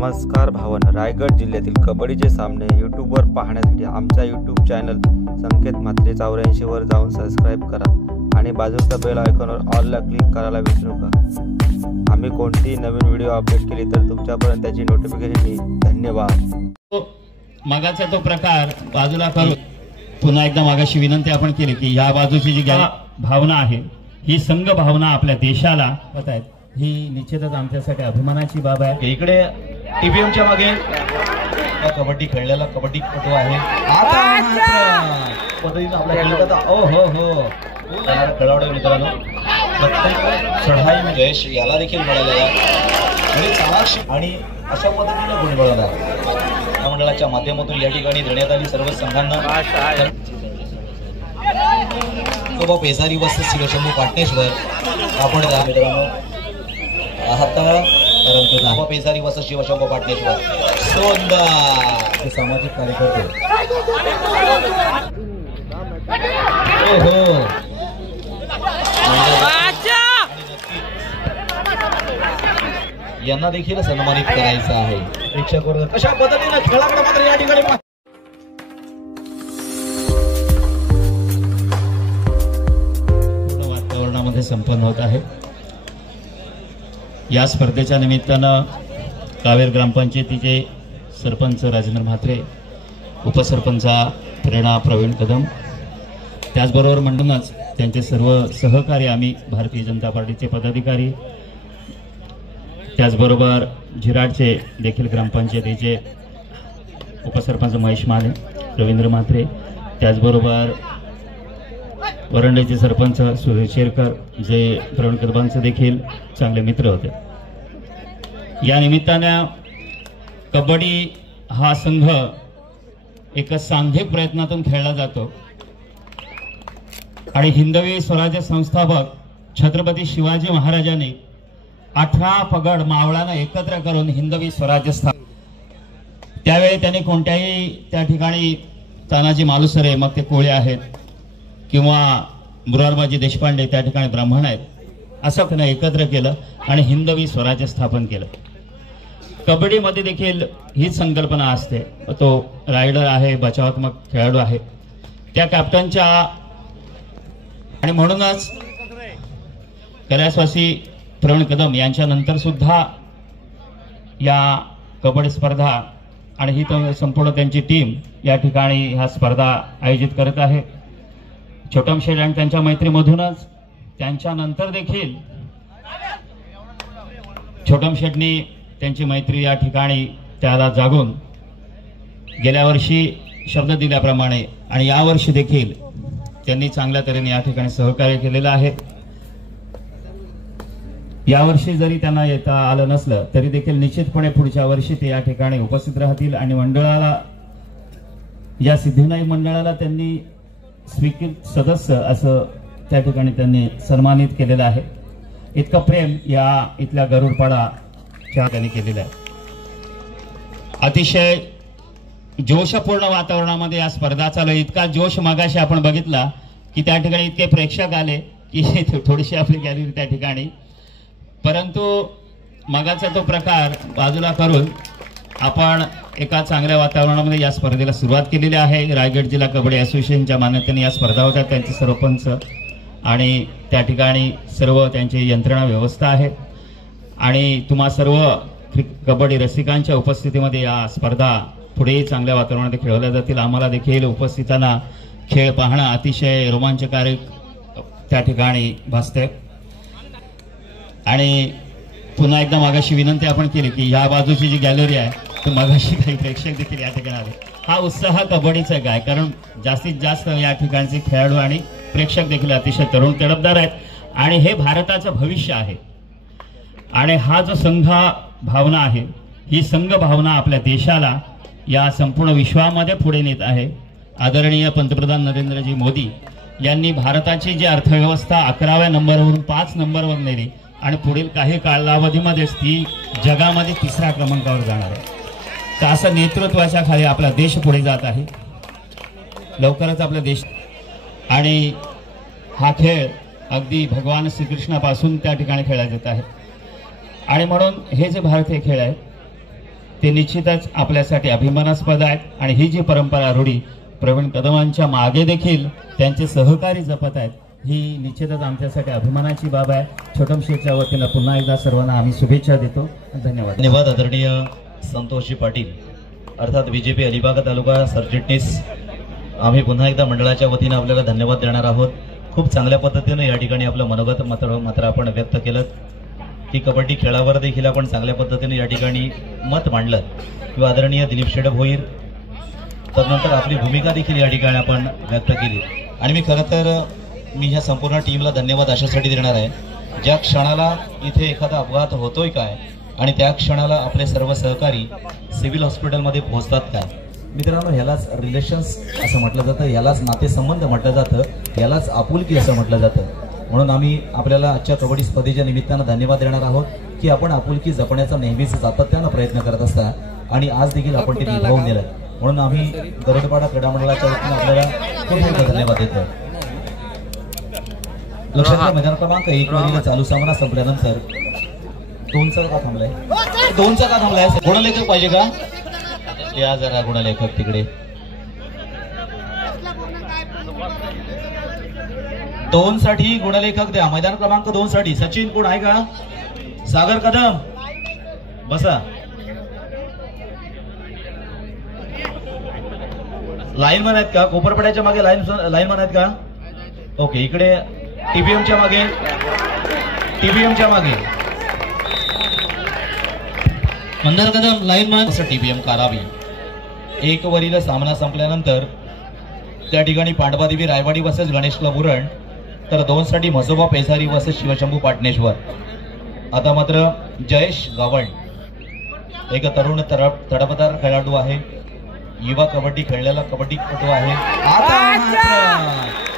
नमस्कार भावना, रायगड जिल्ह्यातील कबड्डीचे सामने यूट्यूबवर पाहण्यासाठी आमच्या यूट्यूब चॅनल संकेत म्हात्रे 84 वर जाऊन सबस्क्राईब करा आणि बाजूच्या बेल आयकॉनवर ऑलला क्लिक करायला विसरू नका। आम्ही कोणतीही नवीन व्हिडिओ अपडेट केली तर तुमच्यापर्यंत त्याची नोटिफिकेशन येईल। धन्यवाद। मगाचा तो प्रकार बाजूला करू। पुन्हा एकदा मागाशी विनंती आपण केली की या बाजूची जी भावना आहे ही संघ भावना आपल्या देशाला पतायत, ही निश्चितच आमच्यासाठी अभिमानाची बाब आहे। इकडे टीव्हीच्या मागे कबड्डी खेळलेला कबड्डीपटू आहे। पद्धतीने आपल्या खेळाचा ओ हो हो खेळाडू मित्रांनो प्रत्येक चढाई मध्ये यश याला देखील मिळालेला आहे आणि अशा पद्धतीने गुण मिळवला मंडळाच्या माध्यमातून या ठिकाणी देण्यात आली सर्व संघांना। पेसारी वस्त शिवशंभू पाटणेश्वर आपण मित्रांनो परंतु पेसारी वस्त शिवशंभू पाटणेश्वर सोंदा हे सामाजिक कार्यकर्ते यांना देखील सन्मानित करायचं आहे। प्रेक्षक वर्ग कशा पद्धतीने खेळाकडे मात्र या ठिकाणी वातावरणामध्ये संपन्न होत आहे। या स्पर्धेच्या निमित्तानं कावेर ग्रामपंचायतीचे सरपंच राजेंद्र म्हात्रे, उपसरपंचा प्रेरणा प्रवीण कदम, त्याचबरोबर म्हणूनच त्यांचे सर्व सहकारी आम्ही भारतीय जनता पार्टीचे पदाधिकारी, त्याचबरोबर झिराडचे देखील ग्रामपंचायतीचे उपसरपंच महेश माने, रवींद्र म्हात्रे, त्याचबरोबर वरंडेचे सरपंच सुरेश शेरकर जे प्रवीण कदमांचे देखील चांगले मित्र होते। या निमित्तानं कबड्डी हा संघ एका सांघिक प्रयत्नातून खेळला जातो आणि हिंदवी स्वराज्य संस्थापक छत्रपती शिवाजी महाराजांनी 18 पगड मावळांना एकत्र करून हिंदवी स्वराज्य स्थापन। त्यावेळी त्यांनी कोणत्याही त्या ठिकाणी तानाजी मालुसरे, मग ते कोळे आहेत किंवा मुरारबाजी देशपांडे त्या ठिकाणी ब्राह्मण आहेत, असं त्यांना एकत्र केलं आणि हिंदवी स्वराज्य स्थापन केलं। कबड्डीमध्ये देखील हीच संकल्पना असते। तो रायडर आहे, बचावात्मक खेळाडू आहे, त्या कॅप्टनच्या आणि म्हणूनच कैलासवासी प्रवीण कदम यांच्या नंतर सुद्धा या कबड्डी स्पर्धा आणि ही संपूर्ण त्यांची टीम या ठिकाणी ह्या स्पर्धा आयोजित करत आहे। छोटम शेठ आणि त्यांच्या मैत्रीमधूनच त्यांच्या नंतर देखील छोटम शेठनी त्यांची मैत्री या ठिकाणी त्याला जागून गेल्या वर्षी शब्द दिल्याप्रमाणे आणि यावर्षी देखील त्यांनी चांगल्या तऱ्हेने या ठिकाणी सहकार्य केलेलं आहे। यावर्षी जरी त्यांना येता आलं नसलं तरी देखील निश्चितपणे पुढच्या वर्षी ते या ठिकाणी उपस्थित राहतील आणि मंडळाला, या सिद्धिविनायक मंडळाला त्यांनी स्वीकृत सदस्य असं त्या ठिकाणी त्यांनी सन्मानित केलेलं आहे। इतकं प्रेम या इथल्या गरुडपाडाच्या त्यांनी केलेलं आहे। अतिशय जोशपूर्ण वातावरणामध्ये या स्पर्धा चालू आहे। इतका जोश मगाशी आपण बघितला की त्या ठिकाणी इतके प्रेक्षक आले की थोडीशी आपली गॅलरी त्या ठिकाणी, परंतु मगाचा तो प्रकार बाजूला करून आपण एका चांगल्या वातावरणामध्ये या स्पर्धेला सुरुवात केलेली आहे। रायगड जिल्हा कबड्डी असोसिएशनच्या मान्यतेने या स्पर्धा होत्या, त्यांचे सरपंच आणि त्या ठिकाणी सर्व त्यांची यंत्रणा व्यवस्था आहे आणि तुम्हा सर्व कबड्डी रसिकांच्या उपस्थितीमध्ये या स्पर्धा पुढेही चांगल्या वातावरणामध्ये खेळवल्या जातील। आम्हाला देखील उपस्थितांना खेळ पाहणं अतिशय रोमांचकारी त्या ठिकाणी भासते आणि पुन्हा एकदा मागाशी विनंती आपण केली की या बाजूची जी गॅलरी आहे तर मगाशी काही प्रेक्षक देखील या ठिकाणी आले। हा उत्साह कबड्डीचा काय, कारण जास्तीत जास्त या ठिकाणचे खेळाडू आणि प्रेक्षक देखील अतिशय तरुण तडफदार आहेत आणि हे भारताचं भविष्य आहे आणि हा जो संघ भावना आहे ही संघ भावना आपल्या देशाला या संपूर्ण विश्वामध्ये पुढे नेत आहे। आदरणीय पंतप्रधान नरेंद्रजी मोदी यांनी भारताची जी अर्थव्यवस्था 11व्या नंबरवरून 5 नंबरवर नेली आणि पुढील काही कालावधीमध्येच ती जगामध्ये 3ऱ्या क्रमांकावर जाणार आहे। तर असं नेतृत्वाच्या खाली आपला देश पुढे जात आहे। लवकरच आपला देश आणि हा खेळ अगदी भगवान श्रीकृष्णापासून त्या ठिकाणी खेळला जात आहे आणि म्हणून हे जे भारतीय खेळ आहे ते निश्चितच आपल्यासाठी अभिमानास्पद आहेत आणि ही जी परंपरा रूढी प्रवीण कदमांच्या मागे देखील त्यांचे सहकारी जपत आहेत, ही निश्चितच आमच्यासाठी अभिमानाची बाब आहे. छोटम शेठच्या वतीनं पुन्हा एकदा सर्वांना आम्ही शुभेच्छा देतो. धन्यवाद. धन्यवाद आदरणीय संतोषजी पाटील अर्थात बीजेपी अलिबाग तालुका सरचिटणीस. आम्ही पुन्हा एकदा मंडळाच्या वतीनं आपल्याला धन्यवाद देणार आहोत. खूप चांगल्या पद्धतीने या ठिकाणी आपलं मनोगत मात्र आपण व्यक्त केलं की कबड्डी खेळावर देखील आपण चांगल्या पद्धतीने या ठिकाणी मत मांडलं किंवा आदरणीय दिलीप शेठ भोईर तदनंतर आपली भूमिका देखील या ठिकाणी आपण व्यक्त केली. आणि मी खरं तर ह्या संपूर्ण टीमला धन्यवाद अशासाठी देणार आहे, ज्या क्षणाला इथे एखादा अपघात होतोय काय आणि त्या क्षणाला आपले सर्व सहकारी सिव्हिल हॉस्पिटलमध्ये पोहोचतात काय. मित्रांनो, ह्यालाच रिलेशन्स असं म्हटलं जातं, यालाच नातेसंबंध म्हटलं जातं, यालाच आपुलकी असं म्हटलं जातं. म्हणून आम्ही आपल्याला आजच्या कबड्डी स्पर्धेच्या निमित्तानं धन्यवाद देणार आहोत की आपण आपुलकी जपण्याचा नेहमीच सातत्यानं प्रयत्न करत असता आणि आज देखील आपण ते निभावून दिलं. म्हणून आम्ही गरुडपाडा क्रीडा मंडळाच्या वतीनं आपल्याला खूप धन्यवाद देतो. लक्षात घ्या, मैदान क्रमांक 1 वरील चालू सामना संपल्यानंतर 2चा का थांबलाय? 2चा का थांबलाय? गुणलेखक पाहिजे का? या जरा गुणलेखक तिकडे. 2 साठी गुणलेखक द्या. मैदान क्रमांक 2 साठी सचिन कोण आहे का? सागर कदम बसा. लाईनमन आहेत का? कोपरपड्याच्या मागे लाईनमन आहेत का? ओके, इकडे टीबीएमच्या मागे मंदार कदम लाईनमन. असं टीबीएम कारावी. 1 वरील सामना संपल्यानंतर त्या ठिकाणी पांडवादेवी रायवाडी वर्सेस गणेश क्लब उरण, तर 2 साठी म्हसोबा पेसारी वर्सेस शिवशंभू पाटणेश्वर. आता मात्र जयेश गावण एक तरुण तडफदार खेळाडू आहे, युवा कबड्डी खेळलेला कबड्डीपटू आहे. आता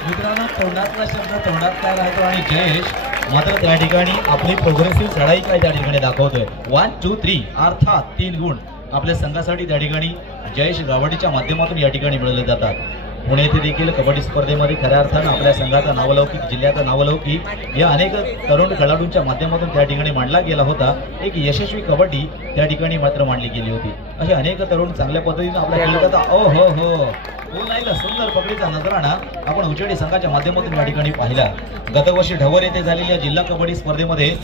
मित्रांनो, तोंडातला शब्द तोंडात काय राहतो आणि जयेश मात्र त्या ठिकाणी आपली प्रोग्रेसिव्ह चढाई काय त्या ठिकाणी दाखवतोय. 1 2 3 अर्थात 3 गुण आपल्या संघासाठी त्या ठिकाणी जयेश गावडीच्या माध्यमातून या ठिकाणी मिळवले जातात. पुणे येथे देखील कबड्डी स्पर्धेमध्ये खऱ्या अर्थानं आपल्या संघाचा नावलौकिक, जिल्ह्याचा नावलौकिक या अनेक तरुण खेळाडूंच्या माध्यमातून त्या ठिकाणी मांडला गेला होता. एक यशस्वी कबड्डी त्या ठिकाणी मात्र मांडली गेली होती. असे अनेक तरुण चांगल्या पद्धतीने आपल्या खेळाचा सुंदर पकडीचा नजराणा आपण उजेडी संघाच्या माध्यमातून या ठिकाणी पाहिला. गतवर्षी ढवर येथे झालेल्या जिल्हा कबड्डी स्पर्धेमध्ये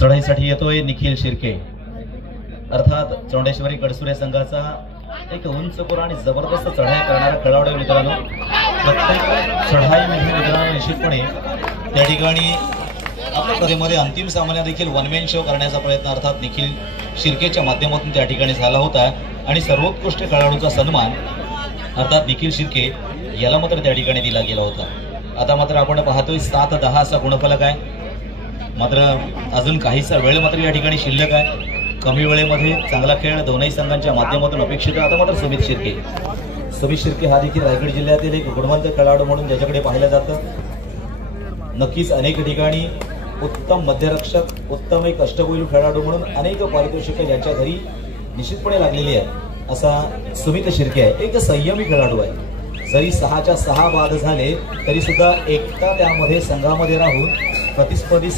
चढाईसाठी येतोय निखिल शिर्के, अर्थात चौंडेश्वरी कडसुरे संघाचा एक उंचपुर आणि जबरदस्त चढाई करणारा खेळाडू. मित्रांनो, प्रत्येक चढाईमध्ये मित्रांनो निश्चितपणे त्या ठिकाणी आपल्या कलेमध्ये अंतिम सामन्यात देखील वन मॅन शो करण्याचा प्रयत्न अर्थात निखिल शिर्केच्या माध्यमातून त्या ठिकाणी झाला होता आणि सर्वोत्कृष्ट खेळाडूचा सन्मान अर्थात निखिल शिर्के याला मात्र त्या ठिकाणी दिला गेला होता. आता मात्र आपण पाहतोय 7-10 असा गुणफलक आहे. मात्र अजून काहीसा वेळ मात्र या ठिकाणी शिल्लक आहे. कमी वेळेमध्ये चांगला खेळ दोनही संघांच्या माध्यमातून अपेक्षित आहे. आता मात्र सुमित शिर्के हा देखील रायगड जिल्ह्यातील एक गुणवंत खेळाडू म्हणून ज्याच्याकडे पाहिलं जातं. नक्कीच अनेक ठिकाणी उत्तम मध्यरक्षक, उत्तम एक अष्टपैलू खेळाडू म्हणून अनेक पारितोषिके ज्यांच्या घरी निश्चितपणे लागलेली आहे असा सुमित शिर्के आहे. एक संयमी खेळाडू आहे. जरी 6च्या 6 बाद झाले तरी सुद्धा एकटा त्यामध्ये संघामध्ये राहून प्रतिस्पर्धी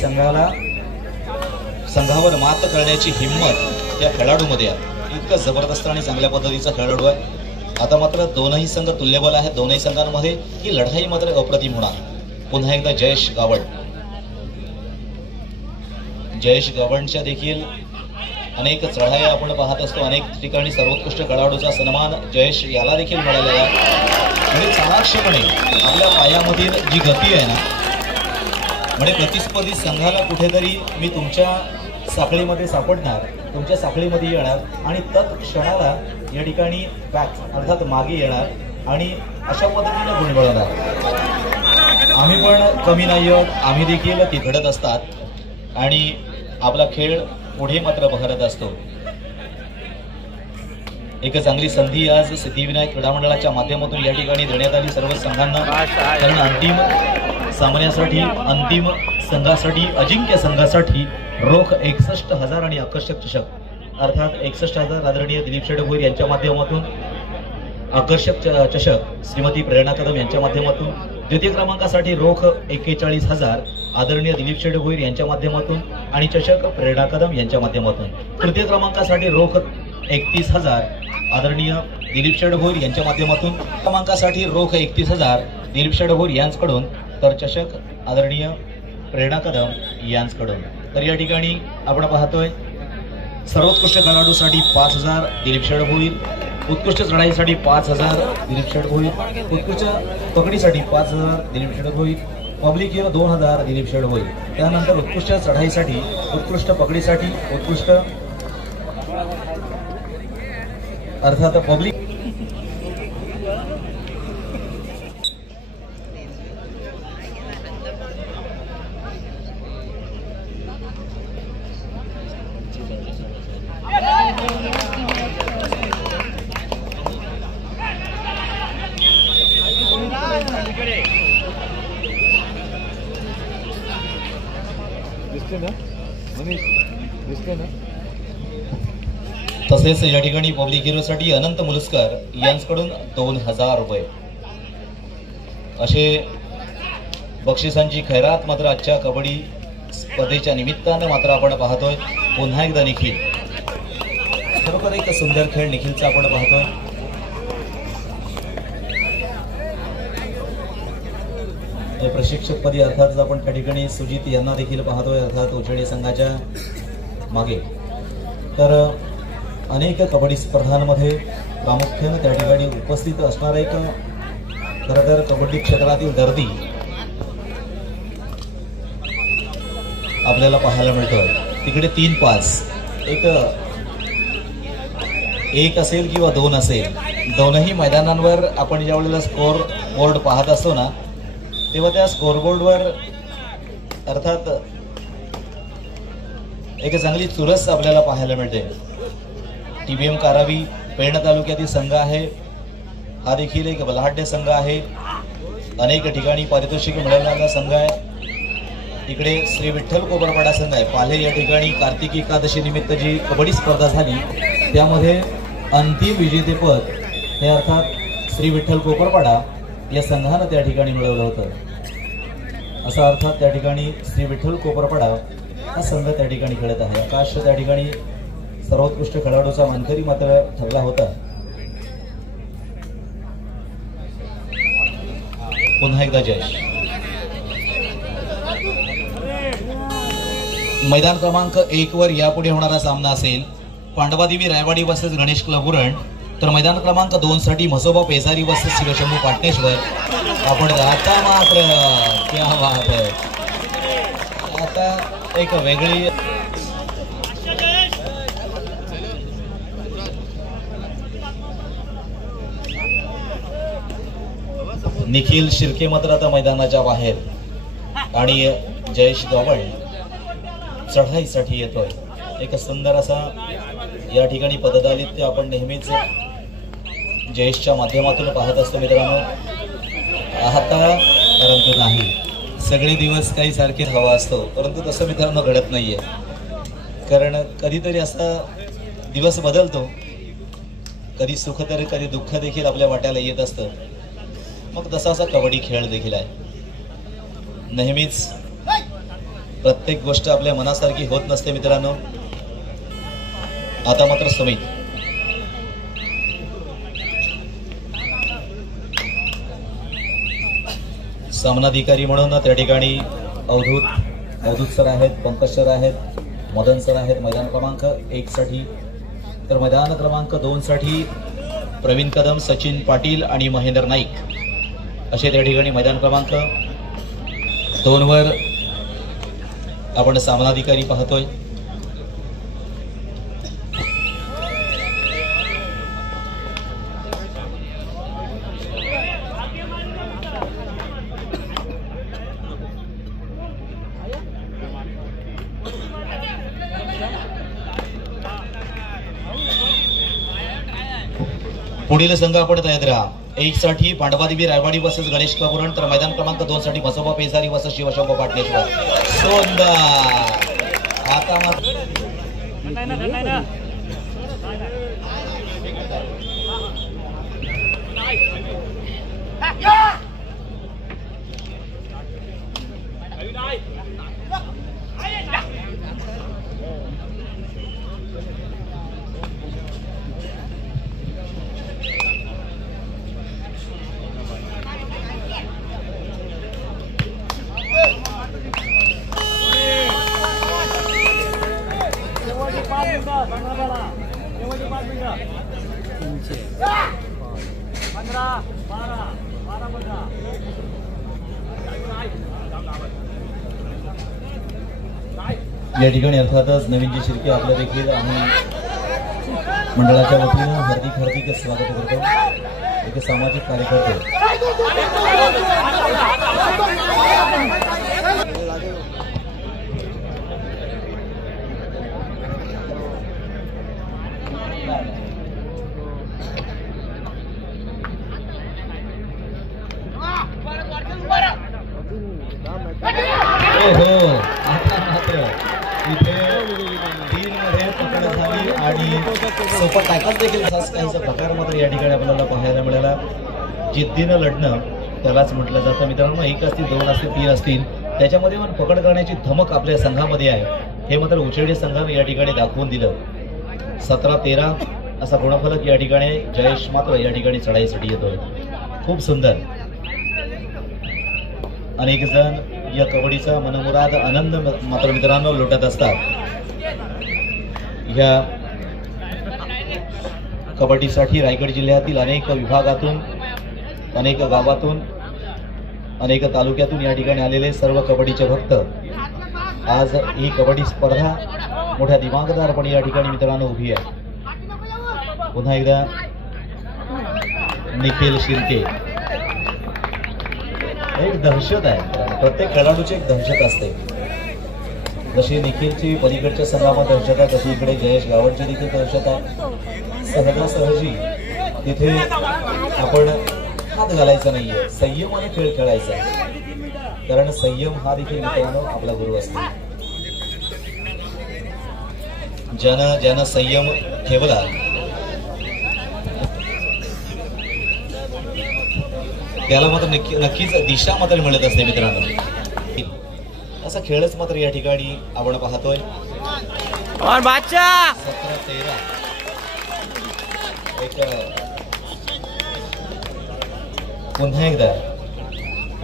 संघावर मात करण्याची हिंमत त्या खेळाडूमध्ये आहे. इतका जबरदस्त आणि चांगल्या पद्धतीचा खेळाडू आहे. आता मात्र दोनही संघ तुल्यबल आहेत. दोनही संघांमध्ये ही लढाई मात्र अप्रतिम होणार. पुन्हा एकदा जयेश गावणच्या देखील अनेक चढाई आपण पाहत असतो. अनेक ठिकाणी सर्वोत्कृष्ट खेळाडूचा सन्मान जयेश याला देखील मिळालेला आहे. म्हणजे चाणाक्षपणे आपल्या पायामधील जी गती आहे ना, म्हणजे प्रतिस्पर्धी संघाला कुठेतरी मी तुमच्या साखळीमध्ये सापडणार, तुमच्या साखळीमध्ये येणार आणि तत्क्षणाला या ठिकाणी बॅक अर्थात मागे येणार आणि अशा पद्धतीने गुण मिळवणार. आम्ही पण कमी नाही आहोत. आम्ही देखील ती घडत असतात आणि आपला खेळ पुढे मात्र बहरत असतो. एक चांगली संधी आज सिद्धिविनायक क्रीडा मंडळाच्या माध्यमातून या ठिकाणी देण्यात आली सर्व संघांना. कारण अंतिम सामन्यासाठी, अंतिम संघासाठी, अजिंक्य संघासाठी रोख 61,000 आणि आकर्षक चषक, अर्थात 61,000 आदरणीय दिलीप शेठ भोईर यांच्या माध्यमातून, आकर्षक चषक श्रीमती प्रेरणा कदम यांच्या माध्यमातून, द्वितीय क्रमांकासाठी रोख 41,000 आदरणीय दिलीप शेठ भोईर यांच्या माध्यमातून आणि चषक प्रेरणा कदम यांच्या माध्यमातून, तृतीय क्रमांकासाठी रोख 31,000 आदरणीय दिलीप शेठ भोईर यांच्या माध्यमातून, क्रमांकासाठी रोख 31,000 दिलीप शेठ भोईर यांच्याकडून, तर चषक आदरणीय प्रेरणा कदम यांच्याकडून. तर या ठिकाणी आपण पाहतोय सर्वोत्कृष्ट खेळाडूसाठी 5,000 दिलीप शेठ भोईर, उत्कृष्ट चढाईसाठी 5,000 दिलीप शेठ भोईर, उत्कृष्ट पकडीसाठी 5,000 दिलीप शेठ भोईर, पब्लिक हिरो 2,000 दिलीप शेठ भोईर. त्यानंतर उत्कृष्ट चढाईसाठी, उत्कृष्ट पकडीसाठी, उत्कृष्ट अर्थात पब्लिक तसेच या ठिकाणी पब्लिक हिरोसाठी अनंत मुलस्कर यांच्याकडून 2,000 रुपये असे बक्षिसांची खैरात मात्र आजच्या कबड्डी स्पर्धेच्या निमित्तानं मात्र आपण पाहतोय. पुन्हा एकदा निखिल, खरोखर एक सुंदर खेळ निखिलचा आपण पाहतोय. प्रशिक्षकपदी अर्थात आपण त्या ठिकाणी सुजित यांना देखील पाहतोय, अर्थात उजळी संघाच्या मागे. तर अनेक कबड्डी स्पर्धांमध्ये प्रामुख्याने त्या ठिकाणी उपस्थित असणारा एक खरं तर कबड्डी क्षेत्रातील दर्दी आपल्याला पाहायला मिळतोय. तिकडे 3-5 एक असेल किंवा 2 असेल, दोनही मैदानांवर आपण ज्या वेळेला स्कोर बोर्ड पाहत असतो ना, तेव्हा त्या स्कोरबोर्डवर अर्थात एक चांगली चुरस आपल्याला पाहायला मिळते. TBM कारावी पेण तालुक्यातील संघ आहे. हा देखील एक बलाढ्य संघ आहे. अनेक ठिकाणी पारितोषिक मिळवणारा संघ आहे. इकडे श्री विठ्ठल कोपरपाडा संघ आहे. पाले या ठिकाणी कार्तिकी एकादशी निमित्त जी कबड्डी स्पर्धा झाली त्यामध्ये अंतिम विजेतेपद हे अर्थात श्री विठ्ठल कोपरपाडा या संघानं त्या ठिकाणी मिळवलं होतं. असा अर्थात त्या ठिकाणी श्री विठ्ठल कोपरपाडा हा संघ त्या ठिकाणी खेळत आहे. आकाश त्या ठिकाणी सर्वोत्कृष्ट खेळाडूचा मानकरी मात्र ठरला होता. पुन्हा एकदा जयश. मैदान क्रमांक 1 वर यापुढे होणारा सामना असेल पांडवादेवी रायवाडी वर्सेस गणेश क्लब उरण. तर मैदान क्रमांक 2 साठी म्हसोबा पेजारी वर्सेस शिवशंभू पाटणेश्वर. आपण आता मात्र क्या बात है, आता एक वेगळी निखिल शिर्के मात्र आता मैदानाच्या बाहेर आणि जयेश गावळ चढाईसाठी येतोय. एक सुंदर असा या ठिकाणी पददालित्य आपण नेहमीच जयेशच्या माध्यमातून पाहत असतो मित्रांनो. आता परंतु नाही, सगळे दिवस काही सारखे हवा असतो, परंतु तसं मित्रांनो घडत नाहीये. कारण कधीतरी असा दिवस बदलतो, कधी सुख तर कधी दुःख देखील आपल्या वाट्याला येत असतं. मग तसा असा कबड्डी खेळ देखील आहे. नेहमीच प्रत्येक गोष्ट आपल्या मनासारखी होत नसते मित्रांनो. आता मात्र सुमित सामनाधिकारी म्हणून त्या ठिकाणी अवधूत सर आहेत, पंकज सर आहेत, मदन सर आहेत मैदान क्रमांक 1 साठी. तर मैदान क्रमांक 2 साठी प्रवीण कदम, सचिन पाटील आणि महेंद्र नाईक असे त्या ठिकाणी मैदान क्रमांक 2 वर आपण सामनाधिकारी पाहतोय. पुढील संघ आपण तयार राहा. 1 साठी पांडवादेवी रायवाडी वर्सेस गणेश कपुरण, तर मैदान क्रमांक 2 साठी मसोबा पेसारी वर्सेस शिवशंभ पाटणेश्वर. सुंदर. आता या ठिकाणी अर्थातच नवीनजी शिर्के आपल्या देखील आम्ही मंडळाच्या वतीनं हार्दिक स्वागत करतो. एक सामाजिक कार्यकर्ते. प्रकार मात्र या ठिकाणी आपल्याला पाहायला मिळाला. जिद्दीनं लढणं त्यालाच म्हटलं जातं. मित्रांनो, 1 असतील, 2 असतील, 3 असतील, त्याच्यामध्ये पण पकड करण्याची धमक आपल्या संघामध्ये आहे. हे मात्र उचेडी संघाने या ठिकाणी दाखवून दिलं. 17-13 असा गुणफलक या ठिकाणी. जयेश मात्र या ठिकाणी चढाईसाठी येतोय. खूप सुंदर. अनेक जण या कबड्डीचा मनमुराद आनंद मात्र मित्रांनो लुटत असतात. या कबड्डीसाठी रायगड जिल्ह्यातील अनेक विभागातून, अनेक गावातून, अनेक तालुक्यातून या ठिकाणी आलेले सर्व कबड्डीचे भक्त आज ही कबड्डी स्पर्धा मोठ्या दिमागदारपणे या ठिकाणी मित्रांनो उभी आहे. पुन्हा एकदा निखिल शिर्के. एक दहशत आहे. प्रत्येक खेळाडूची एक दहशत असते. जशी निखिलची पलीकडच्या संघामध्ये दहशत आहे, तशी इकडे जयेश गावडची देखील दहशत आहे. सहजासहजी तिथे आपण हात घालायचा नाहीये. संयमाने खेळ खेळायचा, कारण संयम हा देखील मित्रांनो आपला गुरु असतो. ज्यानं संयम ठेवला त्याला मात्र नक्कीच दिशा मात्र मिळत असते मित्रांनो. असा खेळच मात्र या ठिकाणी आपण पाहतोय. 17-13 पुन्हा एकदा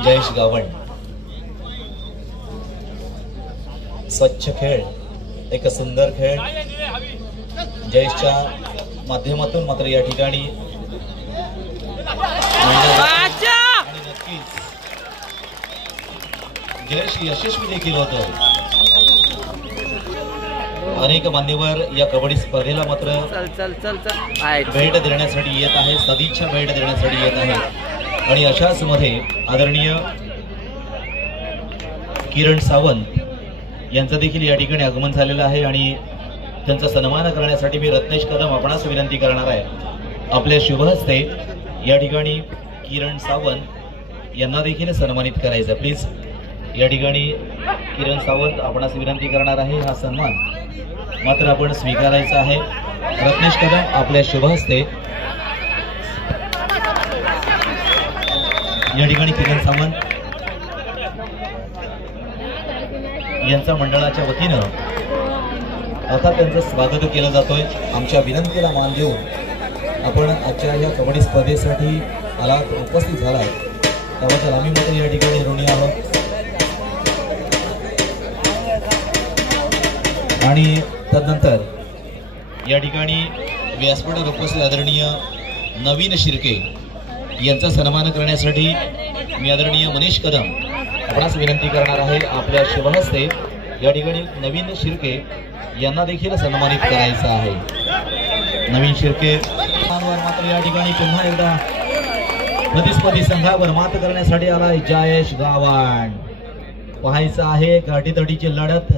जयेश गावण. स्वच्छ खेळ, एक सुंदर खेळ जयेशच्या माध्यमातून मात्र या ठिकाणी नक्कीच जयेश यशस्वी देखील होतो. अनेक मान्यवर या कबड्डी स्पर्धेला मात्र भेट देण्यासाठी येत आहे, सदिच्छा भेट देण्यासाठी येत आहे. आणि अशाच मध्ये आदरणीय किरण सावंत यांचं देखील या ठिकाणी आगमन झालेलं आहे आणि त्यांचा सन्मान करण्यासाठी मी रत्नेश कदम आपणास विनंती करणार आहे. आपल्या शुभ हस्ते या ठिकाणी किरण सावंत यांना देखील सन्मानित करायचं. प्लीज या ठिकाणी किरण सावंत आपणास विनंती करणार आहे. हा सन्मान मात्र आपण स्वीकारायचा आहे. रत्नेश कदम आपल्या शुभ हस्ते या ठिकाणी किरण सावंत यांच्या मंडळाच्या वतीनं आता त्यांचं स्वागत केलं जातोय. आमच्या विनंतीला मान देऊन आपण आजच्या या कबड्डी स्पर्धेसाठी आलात, उपस्थित झालाय, त्याबद्दल आम्ही मात्र या ठिकाणी ऋणी आहोत. आणि तदनंतर या ठिकाणी व्यासपीठावर उपस्थित आदरणीय नवीन शिर्के यांचा सन्मान करण्यासाठी मी आदरणीय मनीष कदम आपणास विनंती करणार आहे. आपल्या शुभ हस्ते या ठिकाणी नवीन शिर्के यांना देखील सन्मानित करायचं आहे. नवीन शिर्के मात्र या ठिकाणी पुन्हा एकदा प्रतिस्पर्धी संघावर मात करण्यासाठी आलाय जयेश गावण. पाहायचं आहे गाठीतडीची लढत,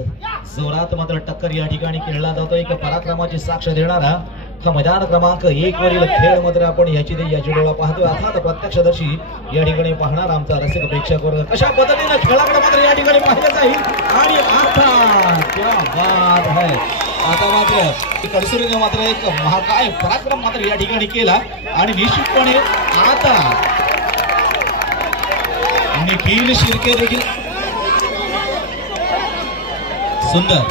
जोरात मात्र टक्कर या ठिकाणी खेळला जातो. एक पराक्रमाची साक्ष देणारा हा मैदान क्रमांक 1 वरील खेळ मात्र आपण याची डोळा पाहतोय अर्थात प्रत्यक्षदर्शी या ठिकाणी पाहणार आमचा रसिक प्रेक्षक वर्ग कशा पद्धतीने खेळाकडे मात्र या ठिकाणी पाहिलं जाईल आणि आता क्या बात आहे आता मात्र कडसुरीने मात्र एक महाकाय पराक्रम मात्र या ठिकाणी केला आणि निश्चितपणे आता निखिल शिर्के देखील सुंदर